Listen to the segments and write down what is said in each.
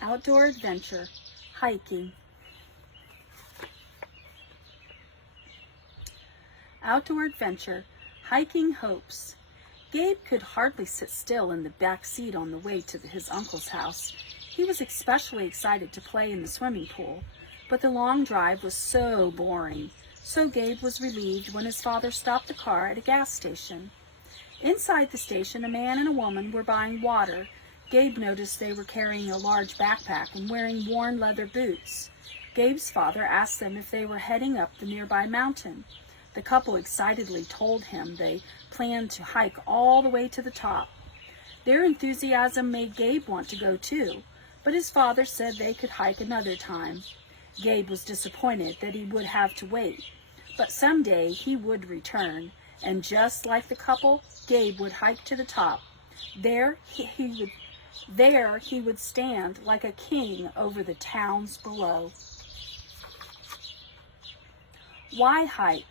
Outdoor adventure, hiking. Outdoor adventure, hiking hopes. Gabe could hardly sit still in the back seat on the way to his uncle's house. He was especially excited to play in the swimming pool, but the long drive was so boring. So Gabe was relieved when his father stopped the car at a gas station. Inside the station, a man and a woman were buying water. Gabe noticed they were carrying a large backpack and wearing worn leather boots. Gabe's father asked them if they were heading up the nearby mountain. The couple excitedly told him they planned to hike all the way to the top. Their enthusiasm made Gabe want to go too, but his father said they could hike another time. Gabe was disappointed that he would have to wait, but someday he would return, and just like the couple, Gabe would hike to the top. There he would stand like a king over the towns below. Why hike?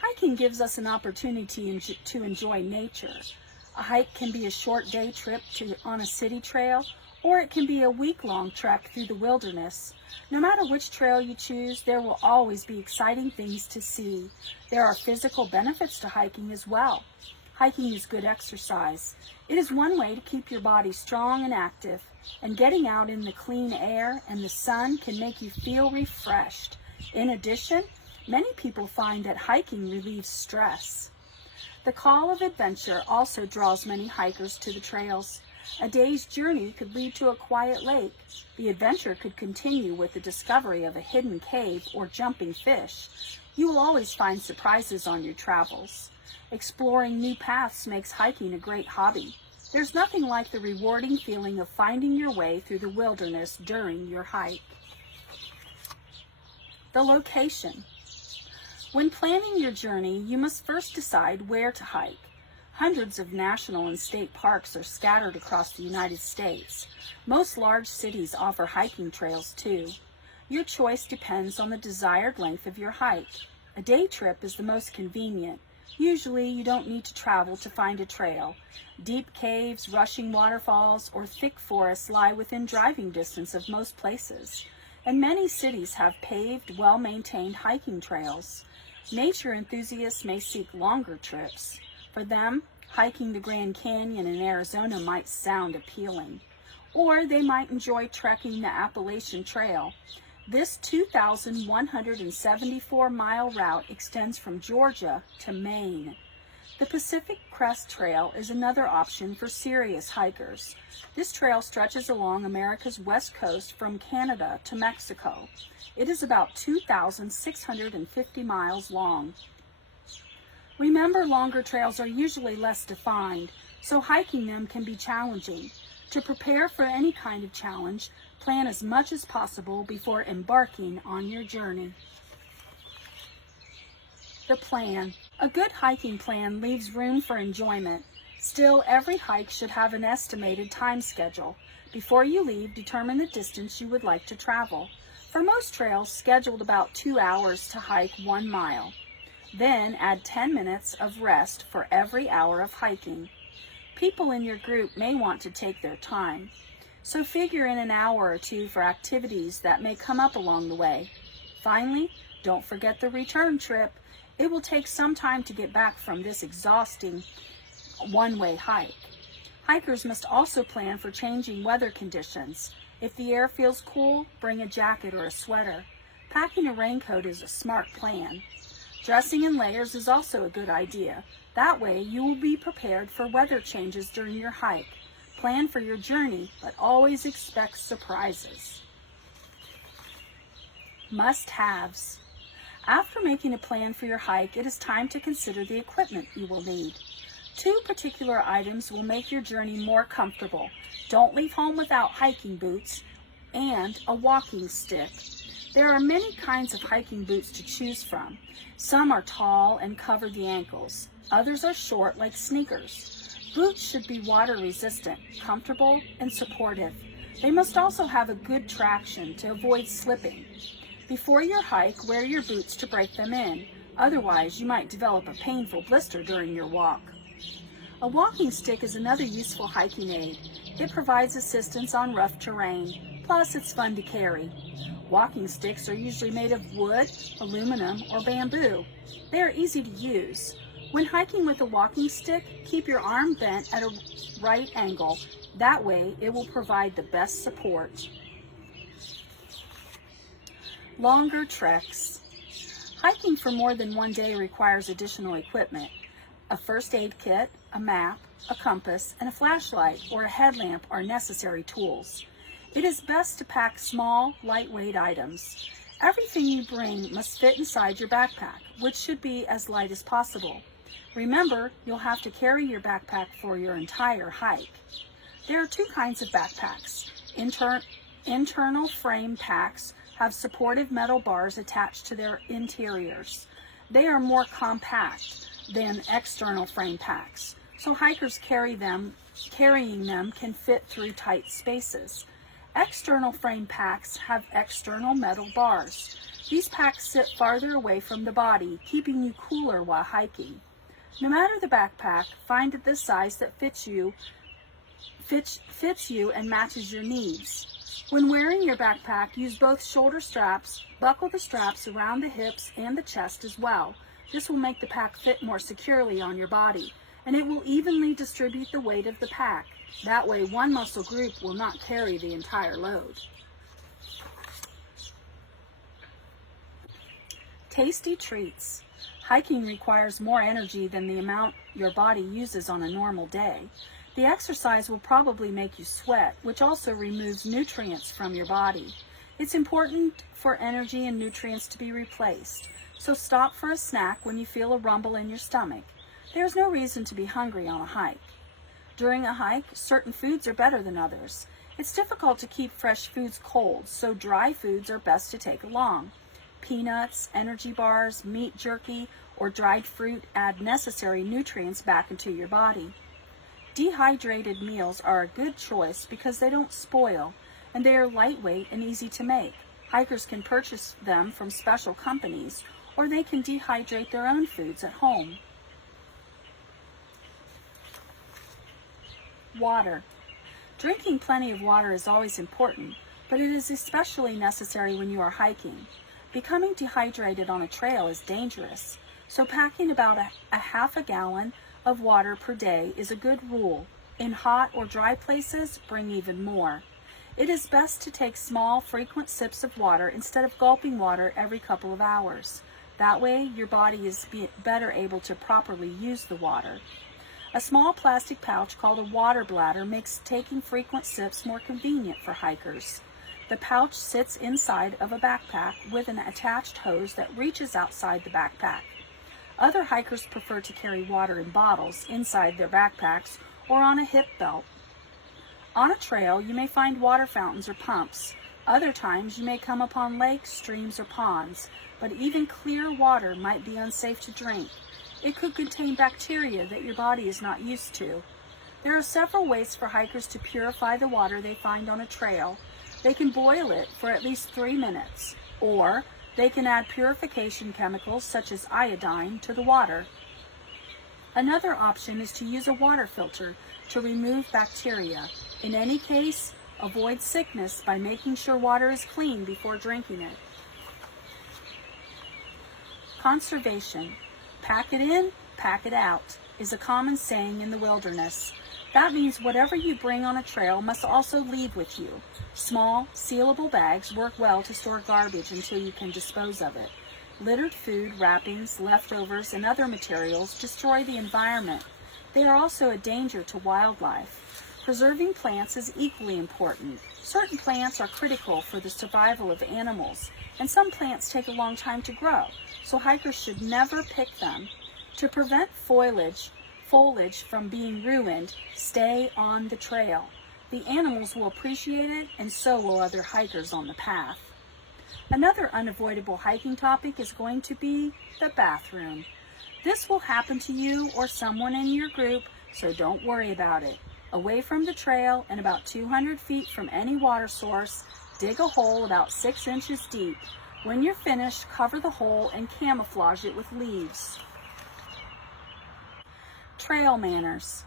Hiking gives us an opportunity to enjoy nature. A hike can be a short day trip on a city trail, or it can be a week-long trek through the wilderness. No matter which trail you choose, there will always be exciting things to see. There are physical benefits to hiking as well. Hiking is good exercise. It is one way to keep your body strong and active, and getting out in the clean air and the sun can make you feel refreshed. In addition, many people find that hiking relieves stress. The call of adventure also draws many hikers to the trails. A day's journey could lead to a quiet lake. The adventure could continue with the discovery of a hidden cave or jumping fish. You will always find surprises on your travels. Exploring new paths makes hiking a great hobby. There's nothing like the rewarding feeling of finding your way through the wilderness during your hike. The location. When planning your journey, you must first decide where to hike. Hundreds of national and state parks are scattered across the United States. Most large cities offer hiking trails too. Your choice depends on the desired length of your hike. A day trip is the most convenient. Usually you don't need to travel to find a trail. Deep caves, rushing waterfalls, or thick forests lie within driving distance of most places. And many cities have paved, well-maintained hiking trails. Nature enthusiasts may seek longer trips. For them, hiking the Grand Canyon in Arizona might sound appealing. Or they might enjoy trekking the Appalachian Trail. This 2,174-mile route extends from Georgia to Maine. The Pacific Crest Trail is another option for serious hikers. This trail stretches along America's west coast from Canada to Mexico. It is about 2,650 miles long. Remember, longer trails are usually less defined, so hiking them can be challenging. To prepare for any kind of challenge, plan as much as possible before embarking on your journey. The plan. A good hiking plan leaves room for enjoyment. Still, every hike should have an estimated time schedule. Before you leave, determine the distance you would like to travel. For most trails, schedule about 2 hours to hike 1 mile. Then add 10 minutes of rest for every hour of hiking. People in your group may want to take their time, so figure in an hour or two for activities that may come up along the way. Finally, don't forget the return trip. It will take some time to get back from this exhausting one-way hike. Hikers must also plan for changing weather conditions. If the air feels cool, bring a jacket or a sweater. Packing a raincoat is a smart plan. Dressing in layers is also a good idea. That way you will be prepared for weather changes during your hike. Plan for your journey, but always expect surprises. Must-haves. After making a plan for your hike, it is time to consider the equipment you will need. 2 particular items will make your journey more comfortable. Don't leave home without hiking boots and a walking stick. There are many kinds of hiking boots to choose from. Some are tall and cover the ankles. Others are short like sneakers. Boots should be water resistant, comfortable, and supportive. They must also have a good traction to avoid slipping. Before your hike, wear your boots to break them in. Otherwise, you might develop a painful blister during your walk. A walking stick is another useful hiking aid. It provides assistance on rough terrain. Plus, it's fun to carry. Walking sticks are usually made of wood, aluminum, or bamboo. They are easy to use. When hiking with a walking stick, keep your arm bent at a right angle. That way, it will provide the best support. Longer treks. Hiking for more than one day requires additional equipment. A first aid kit, a map, a compass, and a flashlight or a headlamp are necessary tools. It is best to pack small, lightweight items. Everything you bring must fit inside your backpack, which should be as light as possible. Remember, you'll have to carry your backpack for your entire hike. There are two kinds of backpacks. Internal frame packs have supportive metal bars attached to their interiors. They are more compact than external frame packs, so hikers carrying them can fit through tight spaces. External frame packs have external metal bars. These packs sit farther away from the body, keeping you cooler while hiking. No matter the backpack, find the size that fits you and matches your needs. When wearing your backpack, use both shoulder straps. Buckle the straps around the hips and the chest as well. This will make the pack fit more securely on your body, and it will evenly distribute the weight of the pack. That way, one muscle group will not carry the entire load. Tasty treats. Hiking requires more energy than the amount your body uses on a normal day. The exercise will probably make you sweat, which also removes nutrients from your body. It's important for energy and nutrients to be replaced, so stop for a snack when you feel a rumble in your stomach. There's no reason to be hungry on a hike. During a hike, certain foods are better than others. It's difficult to keep fresh foods cold, so dry foods are best to take along. Peanuts, energy bars, meat jerky, or dried fruit add necessary nutrients back into your body. Dehydrated meals are a good choice because they don't spoil, and they are lightweight and easy to make. Hikers can purchase them from special companies, or they can dehydrate their own foods at home. Water. Drinking plenty of water is always important, but it is especially necessary when you are hiking. Becoming dehydrated on a trail is dangerous, so packing about a half a gallon of water per day is a good rule. In hot or dry places, bring even more. It is best to take small, frequent sips of water instead of gulping water every couple of hours. That way, your body is better able to properly use the water. A small plastic pouch called a water bladder makes taking frequent sips more convenient for hikers. The pouch sits inside of a backpack with an attached hose that reaches outside the backpack. Other hikers prefer to carry water in bottles inside their backpacks or on a hip belt. On a trail, you may find water fountains or pumps. Other times, you may come upon lakes, streams, or ponds, but even clear water might be unsafe to drink. It could contain bacteria that your body is not used to. There are several ways for hikers to purify the water they find on a trail. They can boil it for at least 3 minutes, or they can add purification chemicals such as iodine to the water. Another option is to use a water filter to remove bacteria. In any case, avoid sickness by making sure water is clean before drinking it. Conservation. Pack it in, pack it out, is a common saying in the wilderness. That means whatever you bring on a trail must also leave with you. Small, sealable bags work well to store garbage until you can dispose of it. Littered food, wrappings, leftovers, and other materials destroy the environment. They are also a danger to wildlife. Preserving plants is equally important. Certain plants are critical for the survival of animals, and some plants take a long time to grow, so hikers should never pick them. To prevent foliage from being ruined, stay on the trail. The animals will appreciate it, and so will other hikers on the path. Another unavoidable hiking topic is going to be the bathroom. This will happen to you or someone in your group, so don't worry about it. Away from the trail and about 200 feet from any water source, dig a hole about 6 inches deep. When you're finished, cover the hole and camouflage it with leaves. Trail manners.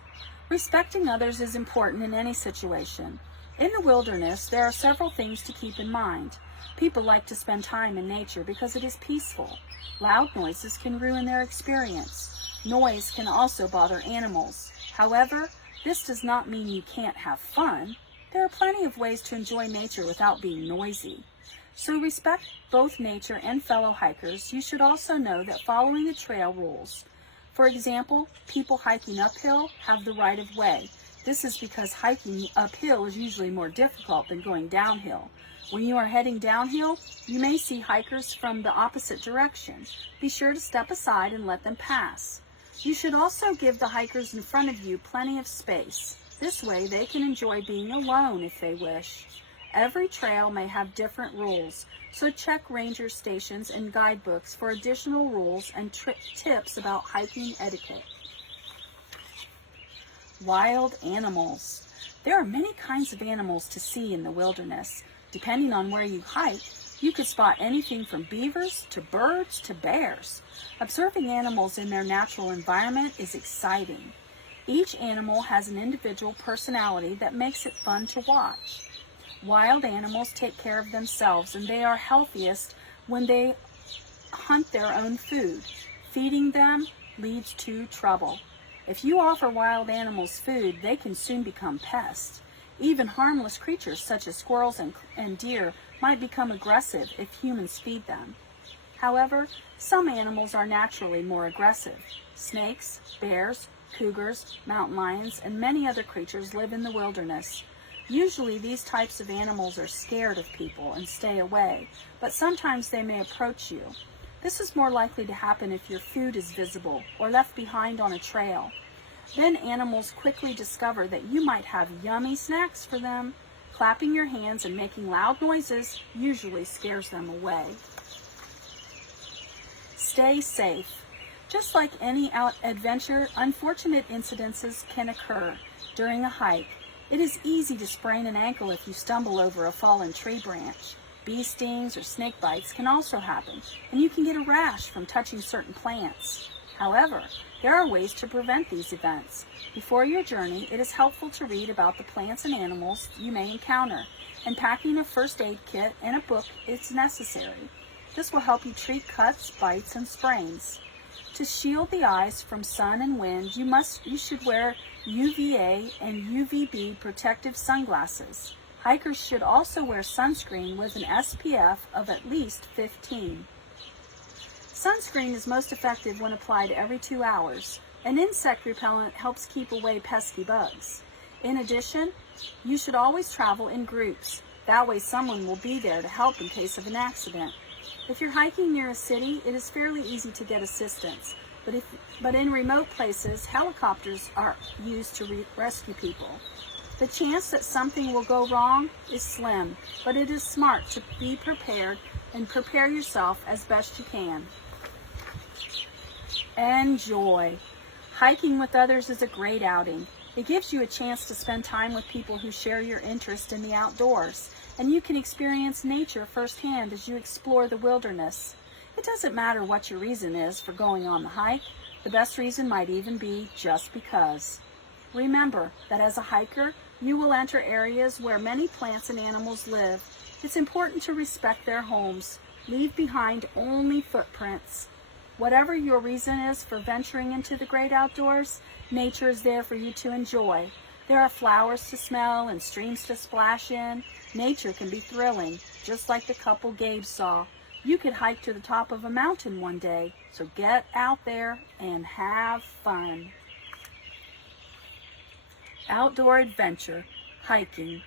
Respecting others is important in any situation. In the wilderness, there are several things to keep in mind. People like to spend time in nature because it is peaceful. Loud noises can ruin their experience. Noise can also bother animals. However, this does not mean you can't have fun. There are plenty of ways to enjoy nature without being noisy. So respect both nature and fellow hikers. You should also know that following the trail rules. For example, people hiking uphill have the right of way. This is because hiking uphill is usually more difficult than going downhill. When you are heading downhill, you may see hikers from the opposite direction. Be sure to step aside and let them pass. You should also give the hikers in front of you plenty of space. This way they can enjoy being alone if they wish. Every trail may have different rules, so check ranger stations and guidebooks for additional rules and tips about hiking etiquette. Wild animals. There are many kinds of animals to see in the wilderness. Depending on where you hike, you could spot anything from beavers to birds to bears. Observing animals in their natural environment is exciting. Each animal has an individual personality that makes it fun to watch. Wild animals take care of themselves, and they are healthiest when they hunt their own food. Feeding them leads to trouble. If you offer wild animals food, they can soon become pests. Even harmless creatures such as squirrels and deer might become aggressive if humans feed them. However, some animals are naturally more aggressive. Snakes, bears, cougars, mountain lions, and many other creatures live in the wilderness. Usually these types of animals are scared of people and stay away, but sometimes they may approach you. This is more likely to happen if your food is visible or left behind on a trail. Then animals quickly discover that you might have yummy snacks for them. Clapping your hands and making loud noises usually scares them away. Stay safe. Just like any adventure, unfortunate incidences can occur during a hike. It is easy to sprain an ankle if you stumble over a fallen tree branch. Bee stings or snake bites can also happen, and you can get a rash from touching certain plants. However, there are ways to prevent these events. Before your journey, it is helpful to read about the plants and animals you may encounter, and packing a first aid kit and a book is necessary. This will help you treat cuts, bites, and sprains. To shield the eyes from sun and wind, you should wear UVA and UVB protective sunglasses. Hikers should also wear sunscreen with an SPF of at least 15. Sunscreen is most effective when applied every 2 hours. An insect repellent helps keep away pesky bugs. In addition, you should always travel in groups. That way someone will be there to help in case of an accident. If you're hiking near a city, it is fairly easy to get assistance. But in remote places, helicopters are used to rescue people. The chance that something will go wrong is slim, but it is smart to be prepared and prepare yourself as best you can. Enjoy. Hiking with others is a great outing. It gives you a chance to spend time with people who share your interest in the outdoors, and you can experience nature firsthand as you explore the wilderness. It doesn't matter what your reason is for going on the hike. The best reason might even be just because. Remember that as a hiker, you will enter areas where many plants and animals live. It's important to respect their homes. Leave behind only footprints. Whatever your reason is for venturing into the great outdoors, nature is there for you to enjoy. There are flowers to smell and streams to splash in. Nature can be thrilling, just like the couple Gabe saw. You could hike to the top of a mountain one day, so get out there and have fun. Outdoor adventure, hiking.